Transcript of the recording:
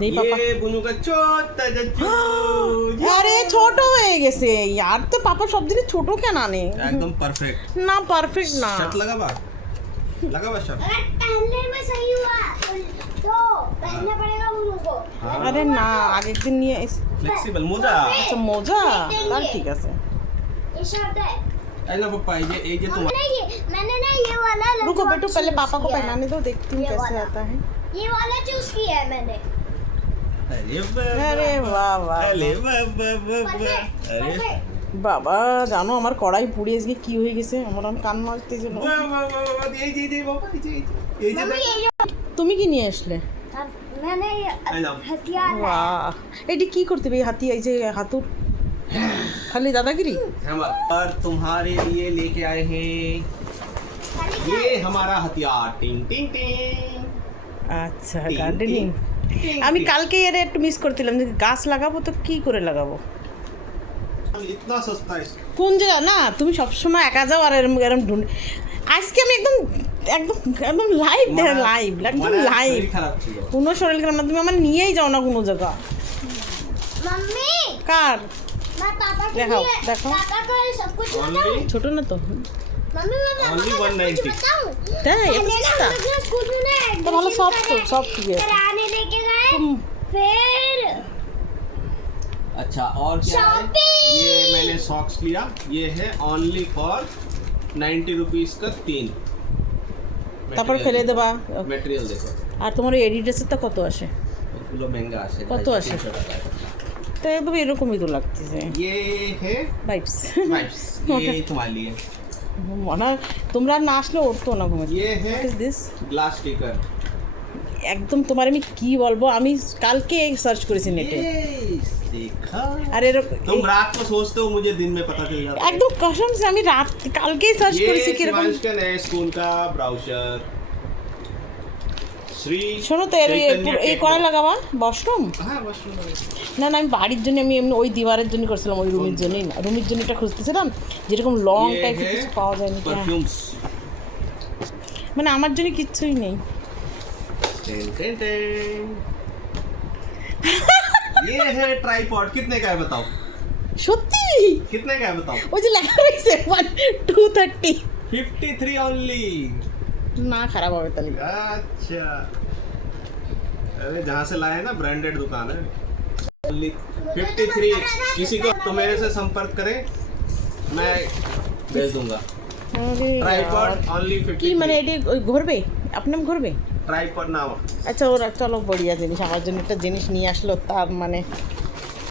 দেই পাপা ये बुनू का छोटा जच्चू আরে ছোট হয়ে গেছে यार তো পাপা সব দিকে ছোট কেন আনে एकदम परफेक्ट না পারফেক্ট না शर्ट लगा बा शर्ट अगर पहनने में सही हुआ तो पहनना पड़ेगा बुनू को। আরে না আগের দিন নিয়ে फ्लेक्सिबल मोजा আচ্ছা মোজা তার ঠিক আছে ये शर्ट है। आई ना पप्पा ये तुम मैंने ना ये वाला रुको बेटू choose पहले पापा को किया है। पहनाने दो देखती हूँ ये कैसे वाला। आता है ये वाला चूज किया है मैंने। अरे वाह वाह अरे वाह वाह वाह वाह परफेक्ट अरे परफेक्ट। বাবা জানো আমার কড়াই পুড়ে আজকে কি হয়ে গেছে আমার আমি কান মাজতে ছিল वाह वाह वाह वाह ये पापा ये मम्मी ये जो তুমি কি নিয়ে আসলে मैंने ये आई लव हथियार है। বাহ এটি কি করতে হবে এই হাতি এই যে হাতুর খালি দাদাগিরি हम पर तुम्हारे लिए लेके आए हैं खाली क्या? ये हमारा हथियार टिंग टिंग टिंग আচ্ছা টিং, গার্ডেনিং टिंग, আমি टिंग। কালকে এর একটু মিস করছিলাম যে গাছ লাগাবো তো কি করে লাগাবো इतना सस्ता है কোন জায়গা না তুমি সবসময় একা যাও আর এরম এরম ঢুন আজকে আমি একদম একদম একদম লাইভ লাইভ একদম লাইভ शरीर खराब ছিল কোনো শরীর খারাপ না তুমি আমার নিয়েই যাও না কোনো জায়গা मम्मी কার मैं पापा के दिखाओ, लिए दिखाओ। पापा को ये सब कुछ Only? बताऊं। ছোট না তো मम्मी मैं पापा Only को सब कुछ 190 बताऊं। তাই এত पहले ना সস্তা हम लोग स्कूल में ना তো ভালো admission সফট कराए, সফট দিয়ে कराने लेके गए तुम- फिर अच्छा और क्या है Shopping! ये मैंने सॉक्स लिया ये है ओनली फॉर 90 रुपीस का 3 তারপর ফেলে দেবা मटेरियल देखो আর তোমার এডিডাসেরটা কত আসে ওগুলো महंगा আসে কত আসে? 300 টাকা। তো একদম এরকমই তো লাগতেছে ये है ভাইবস वाइप्स ये तुम्हारे लिए মনে তোমরা না আসলে উঠতো না ঘুমে ये है দিস ग्लास स्टिकर একদম তোমার আমি কি বলবো আমি কালকে সার্চ করেছি নেটে देखा আর এরকম तुम रात को सोचते हो मुझे दिन में पता चल जाता है একদম কসম সে আমি রাত কালকেই সার্চ করেছি ये কিরকম शिवांश का नए स्कूल का ब्राउजर श्री শোনো তো এর चैतन्य এই टेक्नो। করা লাগাবা ওয়াশরুম हाँ वॉशरूम में। না না আমি বাড়ির জন্য আমি এমনি ওই দিবারের জন্য করছিলাম ওই রুমের জন্যই না রুমের জন্য এটা খুঁজতেছিলাম যেরকম লং ये টাইপের है কিছু পাওয়া যায় না परफ्यूम्स মানে আমার জন্য কিচ্ছুই নেই टेन टेन टेन ये है ट्राइपॉड कितने का है बताओ সত্যি कितने का है बताओ ওই যে লেখা রয়েছে 230 53 ओनली না খারাপ হবে তাহলে अच्छा अरे जहाँ से लाए ना ब्रांडेड दुकान है ओनली 53 किसी को तो मेरे से संपर्क करे मैं भेज दूंगा আরে ट्राइपॉड यार। ओनली কি মানে 53 এটি ওই ঘুরবে আপনার ঘুরবে ट्राइपॉड नाम আচ্ছা ওরা চলো বড়িয়া জিনিস আমার জন্য একটা জিনিস নিয়ে আসলো তার মানে